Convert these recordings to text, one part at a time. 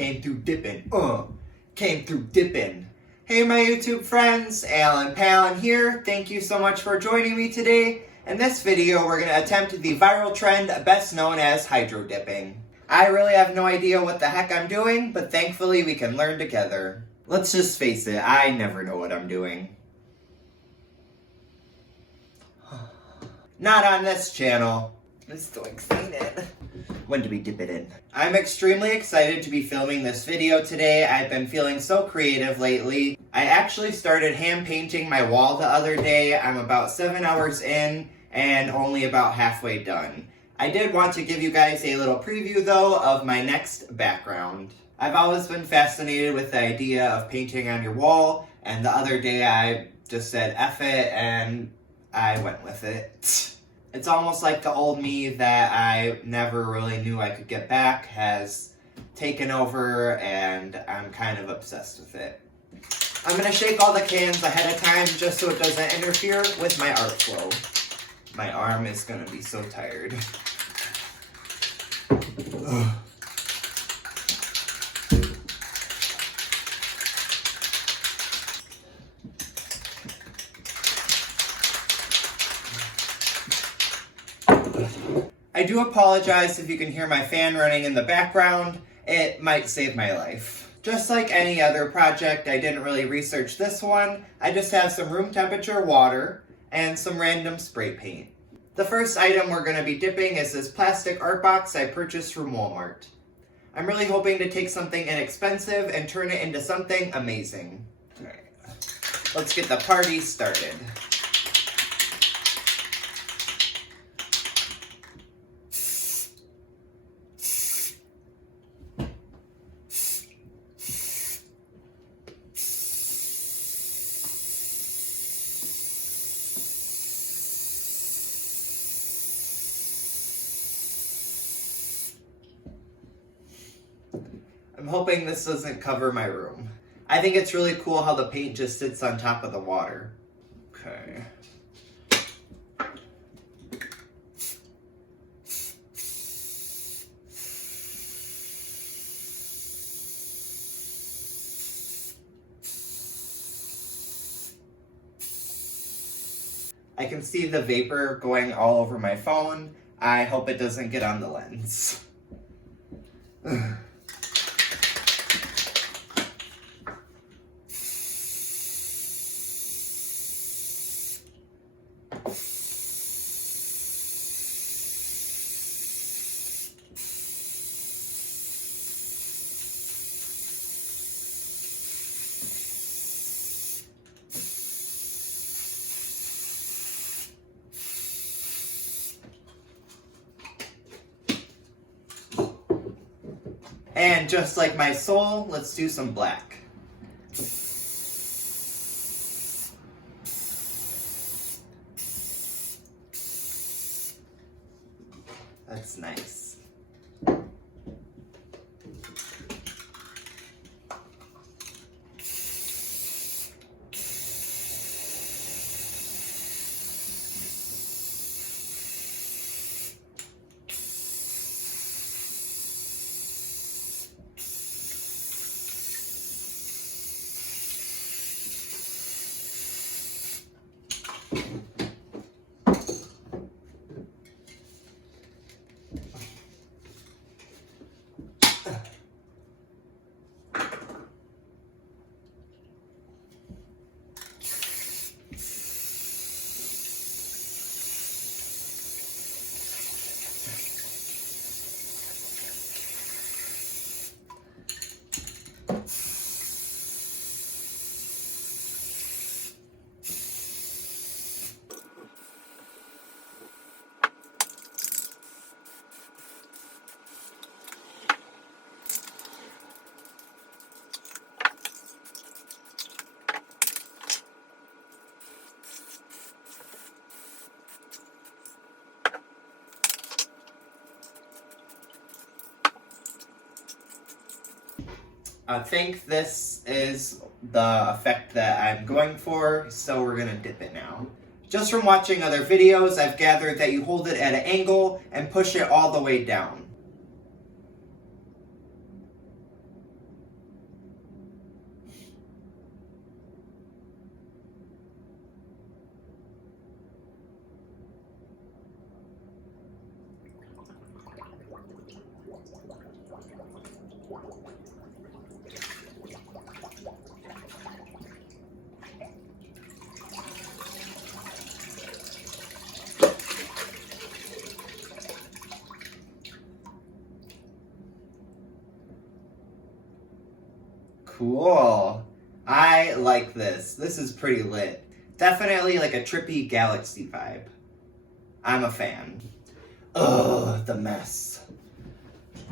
Came through dipping, came through dipping. Hey my YouTube friends, Allenpallen here. Thank you so much for joining me today. In this video, we're going to attempt the viral trend best known as hydro dipping. I really have no idea what the heck I'm doing, but thankfully we can learn together. Let's just face it, I never know what I'm doing. Not on this channel. I'm so excited. When do we dip it in? I'm extremely excited to be filming this video today. I've been feeling so creative lately. I actually started hand painting my wall the other day. I'm about 7 hours in and only about halfway done. I did want to give you guys a little preview though of my next background. I've always been fascinated with the idea of painting on your wall, and the other day I just said F it and I went with it. It's almost like the old me that I never really knew I could get back has taken over, and I'm kind of obsessed with it. I'm going to shake all the cans ahead of time just so it doesn't interfere with my art flow. My arm is going to be so tired. Ugh. I do apologize if you can hear my fan running in the background. It might save my life. Just like any other project, I didn't really research this one. I just have some room temperature water and some random spray paint. The first item we're going to be dipping is this plastic art box I purchased from Walmart. I'm really hoping to take something inexpensive and turn it into something amazing. Alright, let's get the party started. I'm hoping this doesn't cover my room. I think it's really cool how the paint just sits on top of the water. Okay. I can see the vapor going all over my phone. I hope it doesn't get on the lens. And just like my soul, let's do some black. That's nice. I think this is the effect that I'm going for, so we're gonna dip it now. Just from watching other videos, I've gathered that you hold it at an angle and push it all the way down. Cool. I like this. This is pretty lit. Definitely like a trippy galaxy vibe. I'm a fan. Ugh, the mess.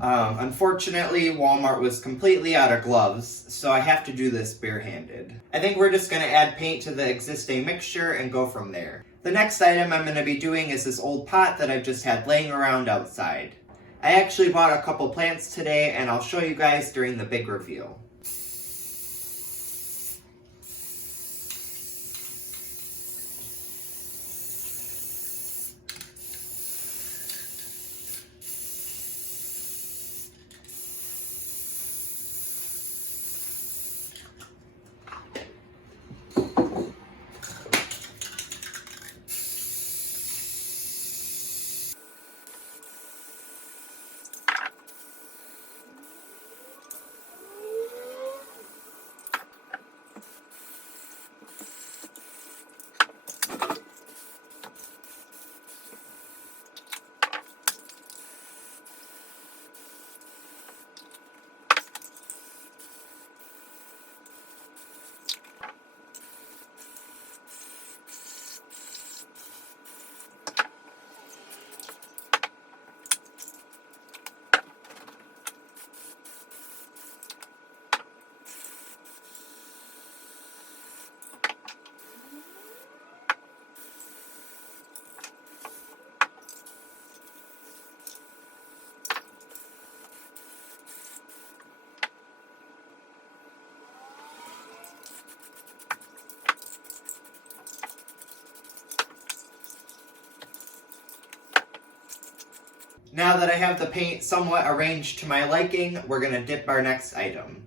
Unfortunately, Walmart was completely out of gloves, so I have to do this barehanded. I think we're just going to add paint to the existing mixture and go from there. The next item I'm going to be doing is this old pot that I've just had laying around outside. I actually bought a couple plants today, and I'll show you guys during the big reveal. Now that I have the paint somewhat arranged to my liking, we're going to dip our next item.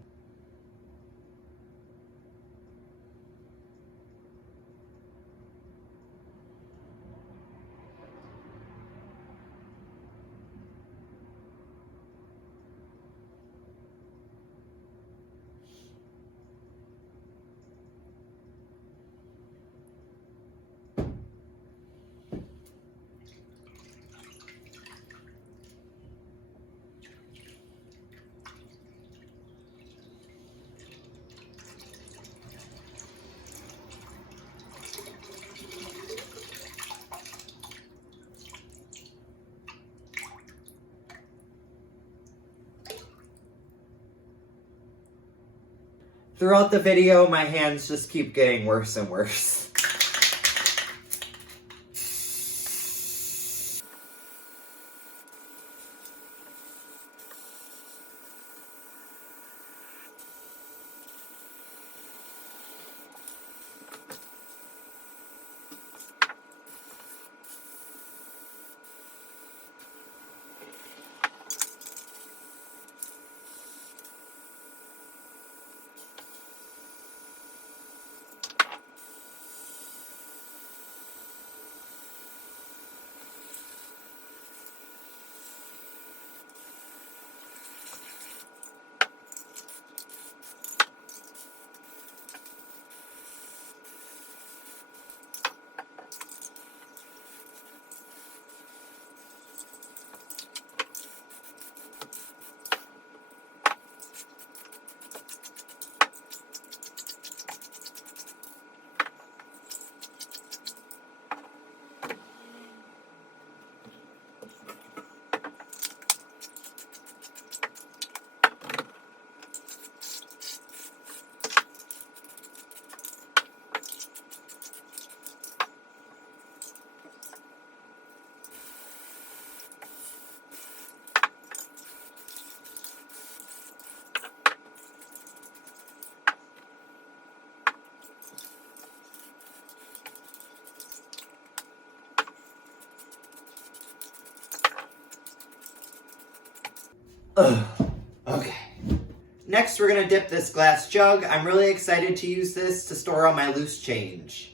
Throughout the video, my hands just keep getting worse and worse. Ugh. Okay. Next, we're gonna dip this glass jug. I'm really excited to use this to store all my loose change.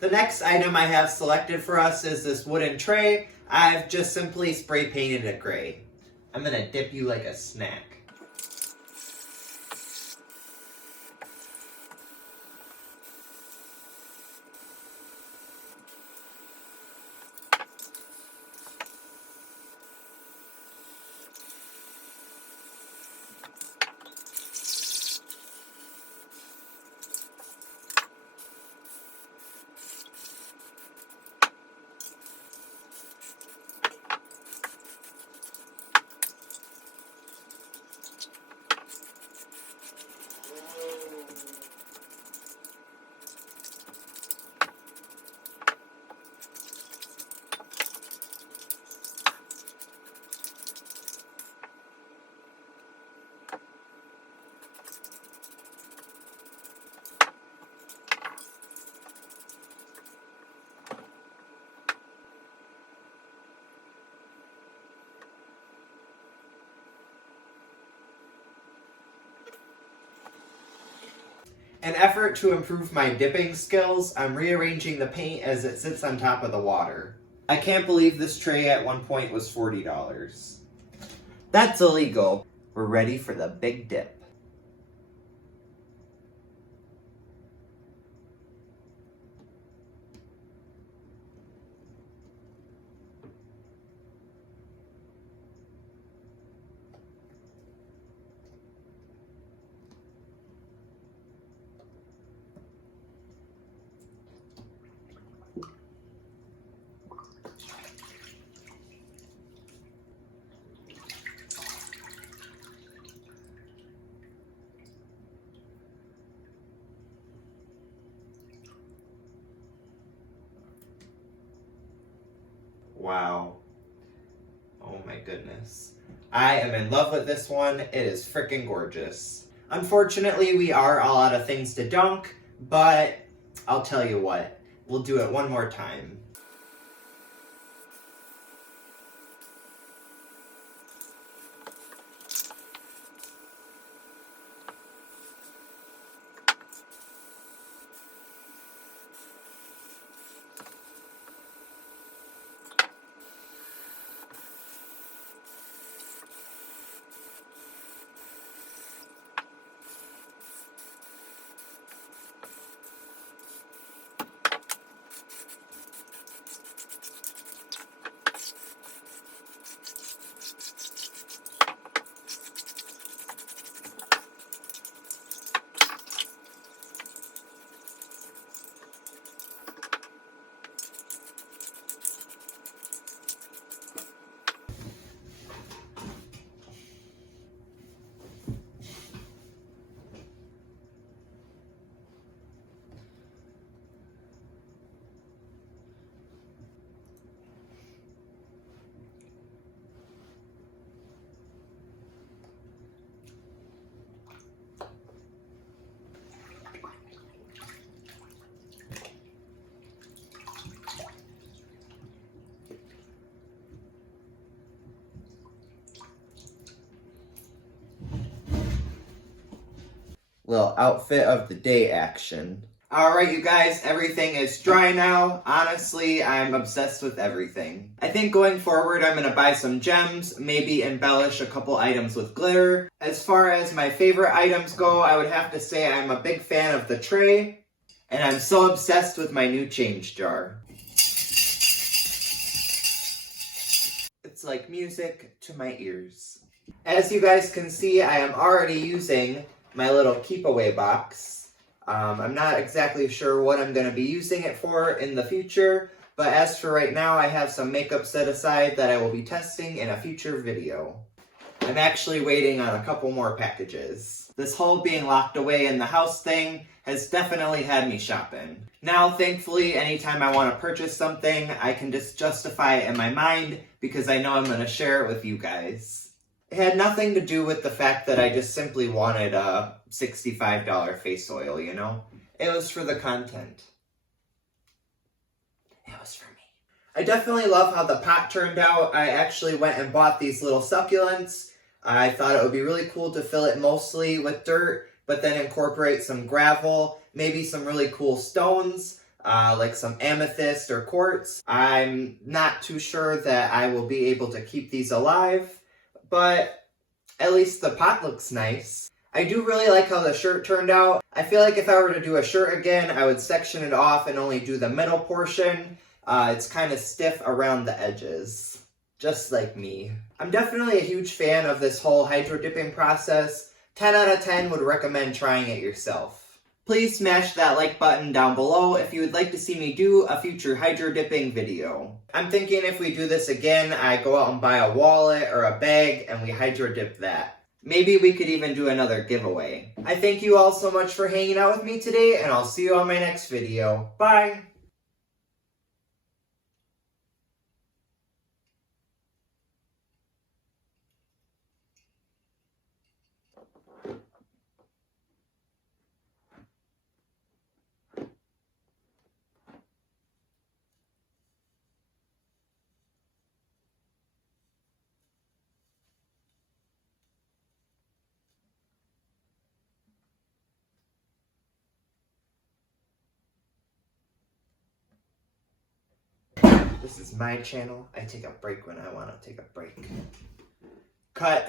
The next item I have selected for us is this wooden tray. I've just simply spray painted it gray. I'm gonna dip you like a snack. In an effort to improve my dipping skills, I'm rearranging the paint as it sits on top of the water. I can't believe this tray at one point was $40. That's illegal. We're ready for the big dip. Wow. Oh my goodness. I am in love with this one. It is freaking gorgeous. Unfortunately, we are all out of things to dunk, but I'll tell you what, we'll do it one more time. Little outfit of the day action. Alright you guys, everything is dry now. Honestly, I'm obsessed with everything. I think going forward I'm gonna buy some gems, maybe embellish a couple items with glitter. As far as my favorite items go, I would have to say I'm a big fan of the tray, and I'm so obsessed with my new change jar. It's like music to my ears. As you guys can see, I am already using my little keep away box. I'm not exactly sure what I'm going to be using it for in the future, but as for right now, I have some makeup set aside that I will be testing in a future video. I'm actually waiting on a couple more packages. This whole being locked away in the house thing has definitely had me shopping. Now, thankfully, anytime I want to purchase something, I can just justify it in my mind because I know I'm going to share it with you guys. It had nothing to do with the fact that I just simply wanted a $65 face oil, you know? It was for the content. It was for me. I definitely love how the pot turned out. I actually went and bought these little succulents. I thought it would be really cool to fill it mostly with dirt, but then incorporate some gravel, maybe some really cool stones, like some amethyst or quartz. I'm not too sure that I will be able to keep these alive, but at least the pot looks nice. I do really like how the shirt turned out. I feel like if I were to do a shirt again, I would section it off and only do the middle portion. It's kind of stiff around the edges, just like me. I'm definitely a huge fan of this whole hydro dipping process. 10 out of 10 would recommend trying it yourself. Please smash that like button down below if you would like to see me do a future hydro dipping video. I'm thinking if we do this again, I go out and buy a wallet or a bag and we hydro dip that. Maybe we could even do another giveaway. I thank you all so much for hanging out with me today, and I'll see you on my next video. Bye! This is my channel. I take a break when I want to take a break. Cut.